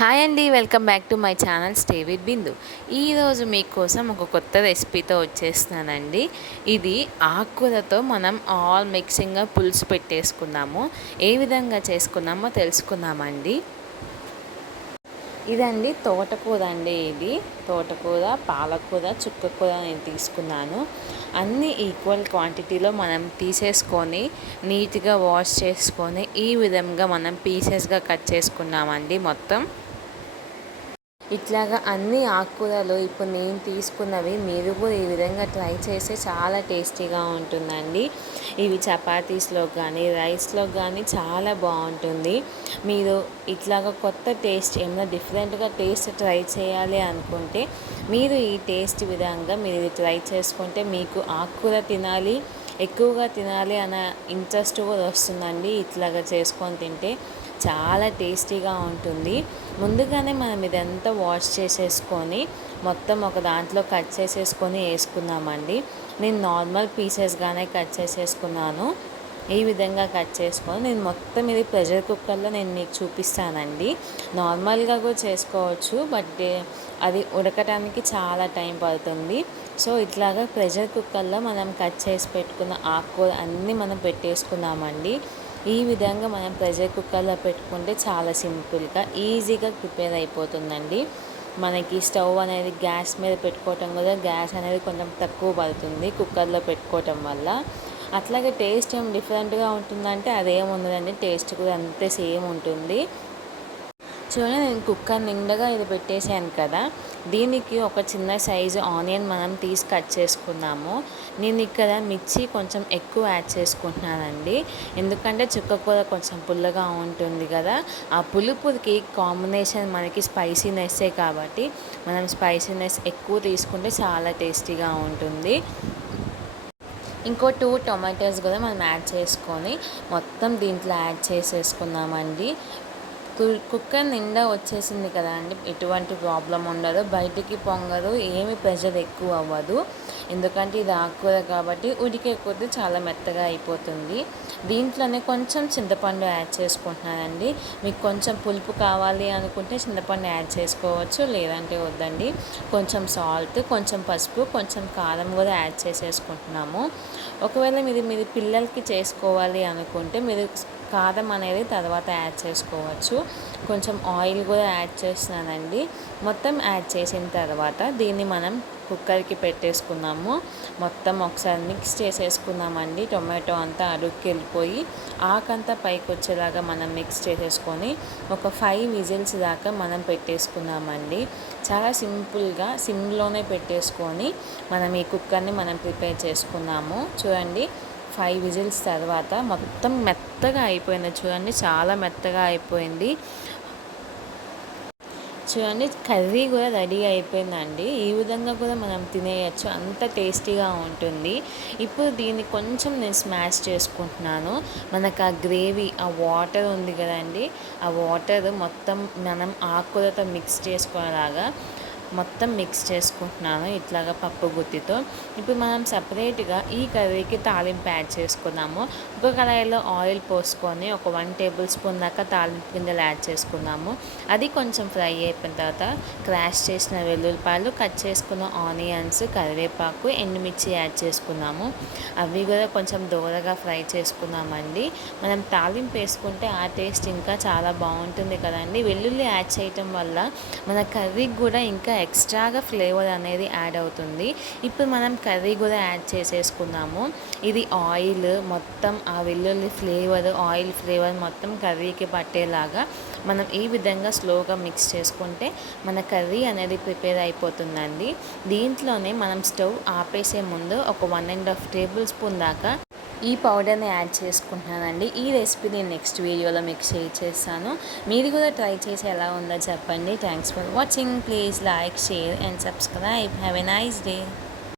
Hi అండి, welcome back to my channel stay with Bindu. ఈరోజు మీకోసం ఒక కొత్త రెసిపీతో వచ్చేస్తున్నానండి. ఇది ఆకుకూరతో మనం ఆల్ మిక్సింగ్గా పులుసు పెట్టేసుకున్నాము. ఏ విధంగా చేసుకున్నామో తెలుసుకుందామండి. ఇదండి తోటకూర అండి. ఇది తోటకూర, పాలకూర, చుక్కకూర నేను తీసుకున్నాను. అన్నీ ఈక్వల్ క్వాంటిటీలో మనం తీసేసుకొని నీట్గా వాష్ చేసుకొని ఈ విధంగా మనం పీసెస్గా కట్ చేసుకున్నామండి. మొత్తం ఇట్లాగా అన్ని ఆకుకూరలు ఇప్పుడు నేను తీసుకున్నవి మీరు కూడా ఈ విధంగా ట్రై చేస్తే చాలా టేస్టీగా ఉంటుందండి. ఇవి చపాతీస్లో కానీ రైస్లో కానీ చాలా బాగుంటుంది. మీరు ఇట్లాగా కొత్త టేస్ట్ ఏమైనా డిఫరెంట్గా టేస్ట్ ట్రై చేయాలి అనుకుంటే మీరు ఈ టేస్ట్ విధంగా మీరు ఇది ట్రై చేసుకుంటే మీకు ఆకుకూర తినాలి, ఎక్కువగా తినాలి అన్న ఇంట్రెస్ట్ కూడా వస్తుందండి. ఇట్లాగా చేసుకొని తింటే చాలా టేస్టీగా ఉంటుంది. ముందుగానే మనం ఇదంతా వాష్ చేసేసుకొని మొత్తం ఒక దాంట్లో కట్ చేసేసుకొని వేసుకుందామండి. నేను నార్మల్ పీసెస్గానే కట్ చేసేసుకున్నాను. ఈ విధంగా కట్ చేసుకొని నేను మొత్తం ఇది ప్రెషర్ కుక్కర్లో నేను మీకు చూపిస్తానండి. నార్మల్గా కూడా చేసుకోవచ్చు, బట్ అది ఉడకటానికి చాలా టైం పడుతుంది. సో ఇట్లాగా ప్రెషర్ కుక్కర్లో మనం కట్ చేసి పెట్టుకున్న ఆకుకూర అన్నీ మనం పెట్టేసుకున్నామండి. ఈ విధంగా మనం ప్రెషర్ కుక్కర్లో పెట్టుకుంటే చాలా సింపుల్గా ఈజీగా ప్రిపేర్ అయిపోతుందండి. మనకి స్టవ్ అనేది గ్యాస్ మీద పెట్టుకోవటం కూడా గ్యాస్ అనేది కొంచెం తక్కువ పడుతుంది కుక్కర్లో పెట్టుకోవటం వల్ల. అట్లాగే టేస్ట్ ఏం డిఫరెంట్గా ఉంటుందంటే అదేం ఉండదండి, టేస్ట్ కూడా అంతే సేమ్ ఉంటుంది. చూడండి, నేను కుక్కర్ నిండగా ఇది పెట్టేసాను కదా, దీనికి ఒక చిన్న సైజు ఆనియన్ మనం తీసి కట్ చేసుకున్నాము. నేను ఇక్కడ మిర్చి కొంచెం ఎక్కువ యాడ్ చేసుకుంటున్నానండి, ఎందుకంటే చుక్కకూర కొంచెం పుల్లగా ఉంటుంది కదా, ఆ పులుపుకి కాంబినేషన్ మనకి స్పైసీనెస్సే కాబట్టి మనం స్పైసీనెస్ ఎక్కువ తీసుకుంటే చాలా టేస్టీగా ఉంటుంది. ఇంకో 2 టొమాటోస్ కూడా మనం యాడ్ చేసుకొని మొత్తం దీంట్లో యాడ్ చేసేసుకున్నామండి. కుక్కర్ నిండా వచ్చేసింది కదా అండి, ఎటువంటి ప్రాబ్లం ఉండదు, బయటికి పొంగదు, ఏమి ప్రెషర్ ఎక్కువ అవ్వదు. ఎందుకంటే ఇది ఆకుకూర కాబట్టి ఉడికే కొద్దీ చాలా మెత్తగా అయిపోతుంది. దీంట్లోనే కొంచెం చింతపండు యాడ్ చేసుకుంటున్నానండి. మీకు కొంచెం పులుపు కావాలి అనుకుంటే చింతపండు యాడ్ చేసుకోవచ్చు, లేదంటే వద్దండి. కొంచెం సాల్ట్, కొంచెం పసుపు, కొంచెం కారం కూడా యాడ్ చేసేసుకుంటున్నాము. ఒకవేళ మీరు పిల్లలకి చేసుకోవాలి అనుకుంటే మీరు కారం అనేది తర్వాత యాడ్ చేసుకోవచ్చు. కొంచెం ఆయిల్ కూడా యాడ్ చేస్తున్నానండి. మొత్తం యాడ్ చేసిన తర్వాత దీన్ని మనం కుక్కర్కి పెట్టేసుకున్నాము. మొత్తం ఒకసారి మిక్స్ చేసేసుకున్నామండి. టొమాటో అంతా అడుగుకి వెళ్ళిపోయి ఆకంతా పైకి వచ్చేలాగా మనం మిక్స్ చేసేసుకొని ఒక 5 విజిల్స్ దాకా మనం పెట్టేసుకున్నామండి. చాలా సింపుల్గా సిమ్లోనే పెట్టేసుకొని మనం ఈ కుక్కర్ని మనం ప్రిపేర్ చేసుకున్నాము. చూడండి, 5 విజిల్స్ తర్వాత మొత్తం మెత్తగా అయిపోయింది. చూడండి, చాలా మెత్తగా అయిపోయింది. చూడండి, కర్రీ కూడా రెడీ అయిపోయిందండి. ఈ విధంగా కూడా మనం తినేయచ్చు, అంత టేస్టీగా ఉంటుంది. ఇప్పుడు దీన్ని కొంచెం నేను స్మాష్ చేసుకుంటున్నాను. మనకు ఆ గ్రేవీ, ఆ వాటర్ ఉంది కదండి, ఆ వాటర్ మొత్తం మనం ఆకుకూరతో మిక్స్ చేసుకునేలాగా మొత్తం మిక్స్ చేసుకుంటున్నాను ఇట్లాగా పప్పు గుత్తితో. ఇప్పుడు మనం సపరేట్గా ఈ కర్రీకి తాలింపు యాడ్ చేసుకున్నాము. ఒక కడాయిలో ఆయిల్ పోసుకొని ఒక 1 టేబుల్ స్పూన్ దాకా తాలింపు గింజలు యాడ్ చేసుకున్నాము. అది కొంచెం ఫ్రై అయిపోయిన తర్వాత క్రాష్ చేసిన వెల్లుల్లిపాయలు, కట్ చేసుకున్న ఆనియన్స్, కరివేపాకు, ఎండుమిర్చి యాడ్ చేసుకున్నాము. అవి కూడా కొంచెం దోరగా ఫ్రై చేసుకున్నామండి. మనం తాలింపు వేసుకుంటే ఆ టేస్ట్ ఇంకా చాలా బాగుంటుంది కదండి. వెల్లుల్లి యాడ్ చేయటం వల్ల మన కర్రీకి కూడా ఇంకా ఎక్స్ట్రాగా ఫ్లేవర్ అనేది యాడ్ అవుతుంది. ఇప్పుడు మనం కర్రీ కూడా యాడ్ చేసేసుకున్నాము. ఇది ఆయిల్ మొత్తం ఆ వెల్లుల్లి ఫ్లేవర్, ఆయిల్ ఫ్లేవర్ మొత్తం కర్రీకి పట్టేలాగా మనం ఈ విధంగా స్లోగా మిక్స్ చేసుకుంటే మన కర్రీ అనేది ప్రిపేర్ అయిపోతుందండి. దీంట్లోనే మనం స్టవ్ ఆపేసే ముందు ఒక 1.5 టేబుల్ స్పూన్ దాకా ఈ పౌడర్ని యాడ్ చేసుకుంటున్నానండి. ఈ రెసిపీ నేను నెక్స్ట్ వీడియోలో మీకు షేర్ చేస్తాను. మీరు కూడా ట్రై చేసి ఎలా ఉందో చెప్పండి. Thanks for watching. Please like, share and subscribe. Have a nice day.